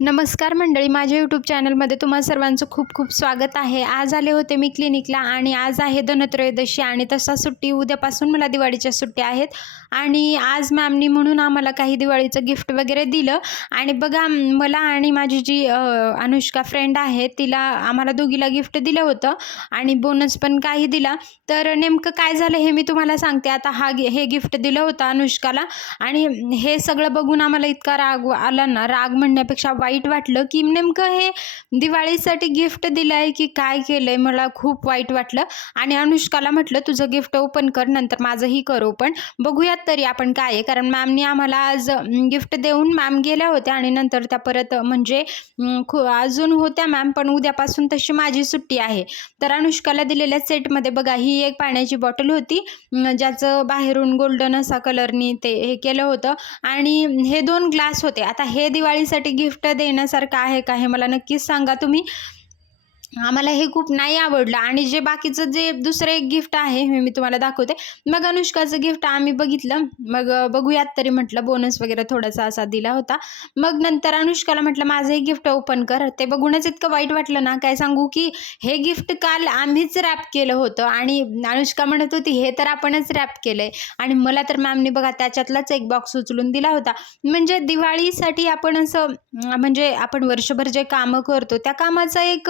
नमस्कार मंडळी माझ्या यूट्यूब चॅनलमध्ये तुम्हा सर्वांचं खूप खूप स्वागत आहे. आज आले होते मी क्लिनिकला आणि आज आहे धनत्रयोदशी आणि तसा सुट्टी उद्यापासून मला दिवाळीच्या सुट्ट्या आहेत. आणि आज मॅमनी म्हणून आम्हाला काही दिवाळीचं गिफ्ट वगैरे दिलं. आणि बघा मला आणि माझी जी अनुष्का फ्रेंड आहे तिला आम्हाला दोघीला गिफ्ट दिलं होतं. आणि बोनस पण काही दिला. तर नेमकं काय झालं हे मी तुम्हाला सांगते. आता हा हे गिफ्ट दिलं होतं अनुष्काला. आणि हे सगळं बघून आम्हाला इतका राग आला ना राग म्हणण्यापेक्षा वाईट वाटलं की नेमकं हे दिवाळीसाठी गिफ्ट दिलं आहे की काय केलं आहे मला खूप वाईट वाटलं. आणि अनुष्काला म्हटलं तुझं गिफ्ट ओपन कर नंतर माझंही कर ओपन बघूयात तरी आपण काय आहे. कारण मॅमनी आम्हाला आज गिफ्ट देऊन मॅम गेल्या होत्या आणि नंतर त्या परत म्हणजे खू अजून होत्या मॅम पण उद्यापासून तशी माझी सुट्टी आहे. तर अनुष्काला दिलेल्या सेटमध्ये बघा ही एक पाण्याची बॉटल होती ज्याचं बाहेरून गोल्डन असा कलरनी ते हे केलं होतं. आणि हे दोन ग्लास होते. आता हे दिवाळीसाठी गिफ्ट देण्यासारखं आहे का हे मला नक्कीच सांगा. तुम्ही आम्हाला हे खूप नाही आवडलं. आणि जे बाकीचं जे दुसरं एक गिफ्ट आहे हे मी तुम्हाला दाखवते. मग अनुष्काचं गिफ्ट आम्ही बघितलं. मग बघूयात तरी म्हटलं बोनस वगैरे थोडासा असा दिला होता. मग नंतर अनुष्काला म्हटलं माझं हे गिफ्ट ओपन कर. ते बघूनच इतकं वाईट वाटलं ना. काय सांगू की हे गिफ्ट काल आम्हीच रॅप केलं होतं. आणि अनुष्का म्हणत होती हे तर आपणच रॅप केलं आहे आणि मला तर मॅमने बघा त्याच्यातलाच एक बॉक्स उचलून दिला होता. म्हणजे दिवाळीसाठी आपण असं म्हणजे आपण वर्षभर जे कामं करतो त्या कामाचा एक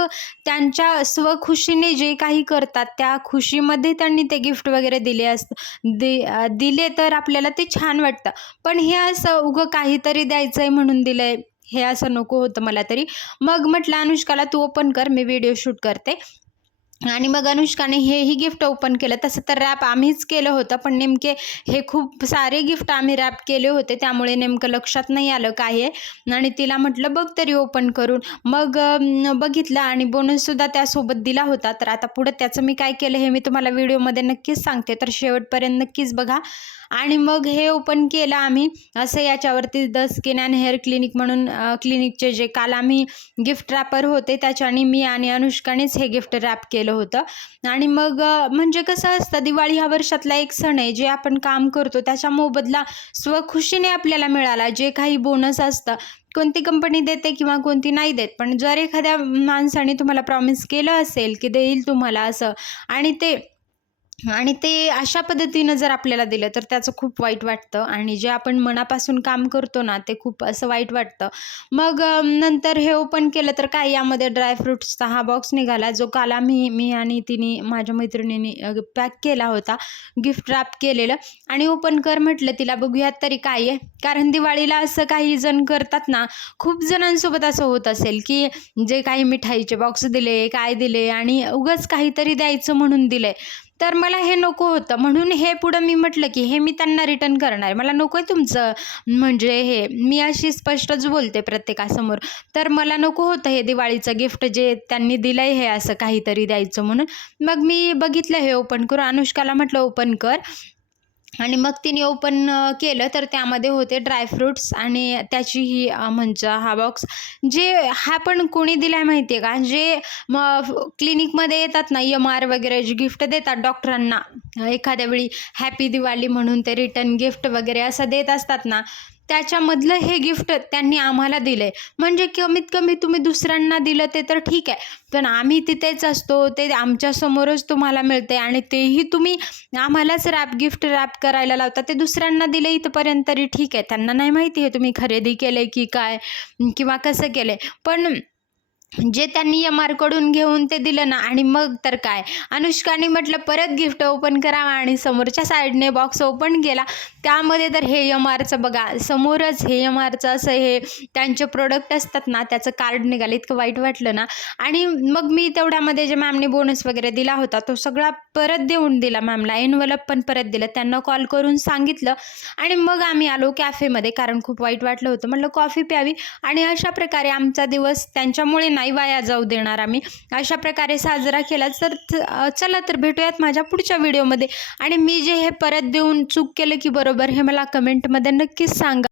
त्यांच्या स्वखुशीने जे काही करतात त्या खुशीमध्ये त्यांनी ते गिफ्ट वगैरे दिले असत दि दिले तर आपल्याला ते छान वाटतं. पण हे असं उगं काहीतरी द्यायचं आहे म्हणून दिलं आहे हे असं नको होतं मला तरी. मग म्हटलं अनुष्काला तू ओपन कर मी व्हिडिओ शूट करते. आणि मग अनुष्काने हेही गिफ्ट ओपन केलं. तसं तर रॅप आम्हीच केलं होतं पण नेमके हे खूप सारे गिफ्ट आम्ही रॅप केले होते त्यामुळे नेमकं लक्षात नाही आलं काय आहे. आणि तिला म्हटलं बघ तरी ओपन करून. मग बघितलं आणि बोनससुद्धा त्यासोबत दिला होता. तर आता पुढं त्याचं मी काय केलं हे मी तुम्हाला व्हिडिओमध्ये नक्कीच सांगते. तर शेवटपर्यंत नक्कीच बघा. आणि मग हे ओपन केलं आम्ही. असं याच्यावरती the skin and hair clinic म्हणून क्लिनिकचे जे काल आम्ही गिफ्ट रॅपर होते त्याच्याने मी आणि अनुष्कानेच हे गिफ्ट रॅप केलं होतं. आणि मग म्हणजे कसं असतं दिवाळी हा वर्षातला एक सण आहे जे आपण काम करतो त्याच्या मोबदला स्वखुशीने आपल्याला मिळाला. जे काही बोनस असतं कोणती कंपनी देते किंवा कोणती नाही देत. पण जर एखाद्या माणसाने तुम्हाला प्रॉमिस केलं असेल की देईल तुम्हाला असं. आणि ते आणि ते अशा पद्धतीनं जर आपल्याला दिलं तर त्याचं खूप वाईट वाटतं. आणि जे आपण मनापासून काम करतो ना ते खूप असं वाईट वाटतं. मग नंतर हे ओपन केलं तर काय यामध्ये ड्रायफ्रुट्सचा हा बॉक्स निघाला जो काल आम्ही मी आणि तिने माझ्या मैत्रिणीने पॅक केला होता. गिफ्ट रॅप केलेलं. आणि ओपन कर म्हटलं तिला बघूयात तरी काय आहे. कारण दिवाळीला असं काही जण करतात ना खूप जणांसोबत असं होत असेल की जे काही मिठाईचे बॉक्स दिले काय दिले आणि उगाच काहीतरी द्यायचं म्हणून दिले तर मला हे नको होतं. म्हणून हे पुढं मी म्हटलं की हे मी त्यांना रिटर्न करणार. मला नको आहे तुमचं. म्हणजे हे मी अशी स्पष्टच बोलते प्रत्येकासमोर. तर मला नको होतं हे दिवाळीचं गिफ्ट जे त्यांनी दिलं आहे हे असं काहीतरी द्यायचं म्हणून. मग मी बघितलं हे ओपन करून. अनुष्काला म्हटलं ओपन कर. आणि मग तिने ओपन केलं. तर त्यामध्ये होते ड्रायफ्रुट्स आणि त्याची ही म्हणजे हा बॉक्स जे हा पण कोणी दिलाय माहिती आहे का? जे मग क्लिनिकमध्ये येतात ना यम आर वगैरे जे गिफ्ट देतात डॉक्टरांना एखाद्या वेळी हॅपी दिवाळी म्हणून ते रिटर्न गिफ्ट वगैरे असं देत असतात ना त्याच्यामधलं हे गिफ्ट त्यांनी आम्हाला दिलं आहे म्हणजे कमीत कमी तुम्ही दुसऱ्यांना दिलं ते तर ठीक आहे पण आम्ही तिथेच असतो ते आमच्यासमोरच तुम्हाला मिळते आणि तेही तुम्ही आम्हालाच रॅप गिफ्ट रॅप करायला लावता ते दुसऱ्यांना दिले इथंपर्यंत तरी ठीक आहे. त्यांना नाही माहिती आहे तुम्ही खरेदी केलं की काय किंवा कसं केलं पण जे त्यांनी एम आरकडून घेऊन ते दिलं ना आणि मग तर काय? अनुष्काने म्हटलं परत गिफ्ट ओपन करावा आणि समोरच्या साईडने बॉक्स ओपन केला. त्यामध्ये तर हे एम आरचं बघा समोरच हे एम आरचं असं हे त्यांचे प्रोडक्ट असतात ना त्याचं कार्ड निघालं इतकं वाईट वाटलं ना. आणि मग मी तेवढ्यामध्ये जे मॅमने बोनस वगैरे दिला होता तो सगळा परत देऊन दिला मॅमला एनवलप पण परत दिलं. त्यांना कॉल करून सांगितलं. आणि मग आम्ही आलो कॅफेमध्ये कारण खूप वाईट वाटलं होतं. म्हटलं कॉफी प्यावी. आणि अशा प्रकारे आमचा दिवस त्यांच्यामुळे नाही वाया जाऊ देणार आम्ही. अशा प्रकारे साजरा केला. तर चला तर भेटूयात माझ्या पुढच्या व्हिडिओमध्ये. आणि मी जे हे परत देऊन चूक केलं की बरोबर हे मला कमेंटमध्ये नक्कीच सांगा.